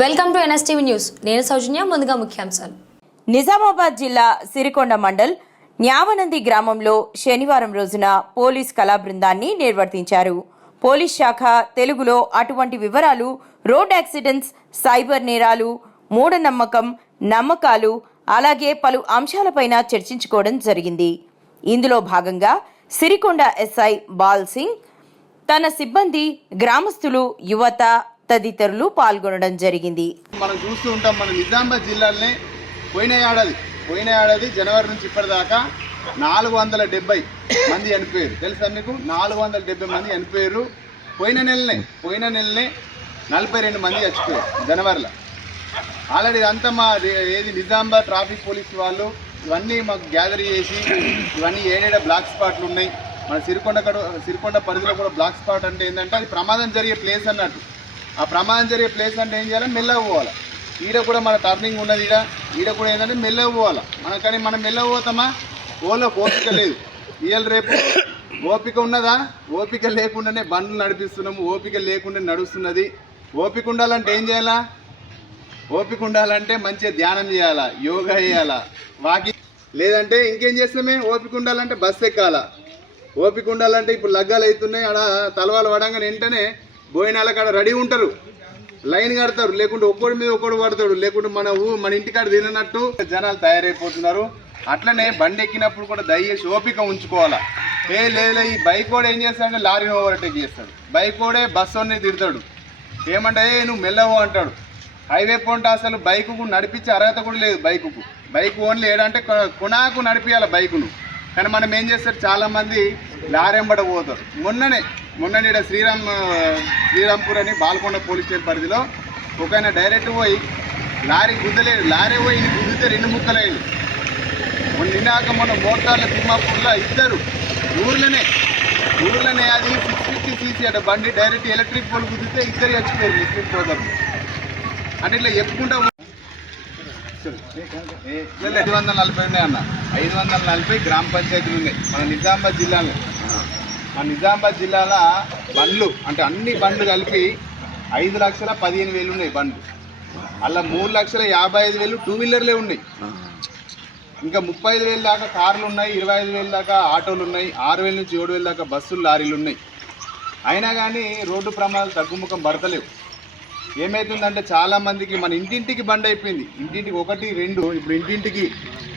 Welcome to NSTV news. నేను సౌజన్య ముందుగా ముఖ్యాంశాలు. నిజామాబాద్ జిల్లా సిరికొండ మండల్ న్యావనంది గ్రామంలో శనివారం రోజున పోలీస్ కళా బృందాన్ని నిర్వర్తించారు. పోలీస్ శాఖ తెలుగులో అటువంటి వివరాలు రోడ్ యాక్సిడెంట్స్ సైబర్ నేరాలు మూఢనమ్మకం నమ్మకాలు అలాగే పలు అంశాలపైన చర్చించుకోవడం జరిగింది. ఇందులో భాగంగా సిరికొండ ఎస్ఐ బాల్ సింగ్ తన సిబ్బంది గ్రామస్తులు యువత తదితరులు పాల్గొనడం జరిగింది. మనం చూస్తూ ఉంటాం మన నిజామాబాద్ జిల్లాలోనే పోయిన ఏడాది పోయిన ఏడాది జనవరి నుంచి ఇప్పటిదాకా నాలుగు వందల డెబ్బై మంది చనిపోయారు. తెలుసా మీకు? నాలుగు వందల డెబ్బై మంది చనిపోయారు. పోయిన నెలనే పోయిన నెలనే నలభై రెండు మంది చచ్చిపోయారు జనవరిలో. ఆల్రెడీ ఇదంతా మా ఏది నిజామాబాద్ ట్రాఫిక్ పోలీస్ వాళ్ళు ఇవన్నీ మాకు గ్యాదర్ చేసి ఇవన్నీ ఏడేడ బ్లాక్ స్పాట్లు ఉన్నాయి. మన సిరికొండ సిరికొండ పరిధిలో కూడా బ్లాక్ స్పాట్ అంటే ఏంటంటే అది ప్రమాదం జరిగే ప్లేస్ అన్నట్టు. ఆ ప్రమాదం జరిగే ప్లేస్ అంటే ఏం చేయాలి? మెల్లగా పోవాలి. ఈడ కూడా మన టర్నింగ్ ఉన్నది ఈడ. ఈడ కూడా ఏంటంటే మెల్లగా పోవాలి. మన కానీ మనం మెల్లగా పోతామా? ఓలో ఓపిక లేదు. ఇవాళ రేపు ఓపిక ఉన్నదా? ఓపిక లేకుండానే బండ్లు నడిపిస్తున్నాము. ఓపిక లేకుండా నడుస్తున్నది. ఓపిక ఉండాలంటే ఏం చేయాలా? ఓపిక ఉండాలంటే మంచిగా ధ్యానం చేయాలా యోగా చేయాలా వాకింగ్ లేదంటే ఇంకేం చేస్తామే ఓపిక ఉండాలంటే బస్సు ఎక్కాలా. ఓపిక ఉండాలంటే ఇప్పుడు లగ్గాలు అవుతున్నాయి. అడ తలవాలు పడంగానే వెంటనే భోజనాల కాడ రెడీ ఉంటారు. లైన్ కడతారు. లేకుంటే ఒక్కడి మీద ఒక్కడు పడతాడు. లేకుంటే మన ఊ మన ఇంటికాడ తిననట్టు జనాలు తయారైపోతున్నారు. అట్లనే బండి ఎక్కినప్పుడు కూడా దయచేసి ఓపిక ఉంచుకోవాలా. ఏ లేదు ఈ బైక్ కూడా ఏం చేస్తాడంటే లారీని ఓవర్టేక్ చేస్తాడు. బైక్ కూడా బస్సు వాడిని తిడతాడు. ఏమంటే నువ్వు మెల్లవు అంటాడు. హైవే పోంట అసలు బైకుకు నడిపించే అర్హత కూడా లేదు బైకుకు. బైక్ ఓన్లీ ఏడంటే కొనాకు నడిపించాలి బైకును. కానీ మనం ఏం చేస్తారు? చాలామంది లారెంబడ పోతారు. మొన్ననే మొన్న ఈడ శ్రీరామ్ శ్రీరాంపూర్ అని బాల్కొండ పోలీస్ స్టేషన్ పరిధిలో ఒక ఆయన డైరెక్ట్ పోయి లారీ గుద్దలేదు లారీ పోయి గుద్దితే రెండు ముక్కలయ్యింది మొన్న నిన్నాక మొన్న మోటార్ల తిమ్మాపూర్లో ఇద్దరు ఊర్లోనే ఊర్లోనే అది సిక్స్ ఫిఫ్టీ సీసీ అట బండి డైరెక్ట్ ఎలక్ట్రిక్ పోల్ కుదిరితే ఇద్దరు చచ్చిపోయారు ముస్లిం సోదరులు అంటే ఇట్లా చెప్పుకుంటా ఐదు వందల నలభై ఉన్నాయి అన్న ఐదు వందల నలభై గ్రామ పంచాయతీలు ఉన్నాయి. మన నిజామాబాద్ జిల్లాలో. మన నిజామాబాద్ జిల్లాలో బండ్లు అంటే అన్ని బండ్లు కలిపి ఐదు లక్షల పదిహేను వేలు ఉన్నాయి బండ్లు. అలా మూడు లక్షల యాభై ఐదు వేలు టూ వీలర్లే ఉన్నాయి. ఇంకా ముప్పై ఐదు వేలు దాకా కార్లు ఉన్నాయి ఇరవై ఐదు వేలు దాకా ఆటోలు ఉన్నాయి ఆరు వేల నుంచి ఏడు వేల దాకా బస్సులు లారీలు ఉన్నాయి. అయినా కానీ రోడ్డు ప్రమాదాలు తగ్గుముఖం పడతలేవు. ఏమవుతుందంటే చాలా మందికి మన ఇంటింటికి బండి అయిపోయింది. ఇంటింటికి ఒకటి రెండు ఇప్పుడు ఇంటింటికి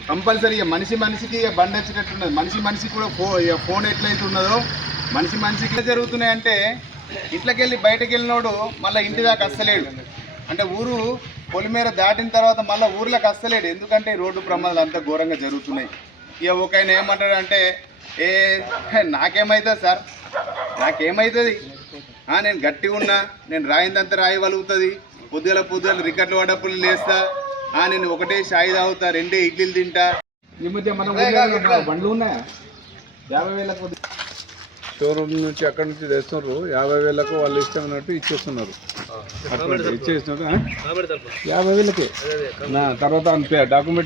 కంపల్సరీగా మనిషి మనిషికి ఇక బండి వచ్చేటట్టున్నది మనిషి మనిషికి కూడా ఫో ఇక ఫోన్ ఎట్లయితే ఉన్నదో మనిషి మనిషికి జరుగుతున్నాయంటే ఇంట్లోకి వెళ్ళి బయటకు వెళ్ళినోడు మళ్ళీ ఇంటి దాకా వస్తలేడు అంటే ఊరు పొలిమేర దాటిన తర్వాత మళ్ళీ ఊర్లోకి వస్తలేడు ఎందుకంటే ఈ రోడ్డు ప్రమాదాలు అంతా ఘోరంగా జరుగుతున్నాయి. ఇక ఒక ఆయన ఏమంటాడంటే ఏ నాకేమవుతుంది సార్ నాకేమవుతుంది నేను గట్టిగా ఉన్నా నేను రాయిందంతా రాయగలుగుతుంది. పొద్దుగల పొద్దుగల రికట్లు పడ్డప్పుడు లేస్తా నేను ఒకటే షాయి తాగుతా రెండే ఇడ్లీలు తింటా. ఈ మధ్య మన ఊర్లో బండ్లు ఉన్నాయా? యాభై వేలకు షోరూమ్ నుంచి అక్కడి నుంచి తెస్తున్నారు. యాభై వేలకు వాళ్ళు ఇష్టం ఉన్నట్టు ఇచ్చేస్తున్నారు అటువంటి ఇచ్చేస్తున్నారు? యాభై వేలకి? నా తర్వాత డాక్యుమెంట్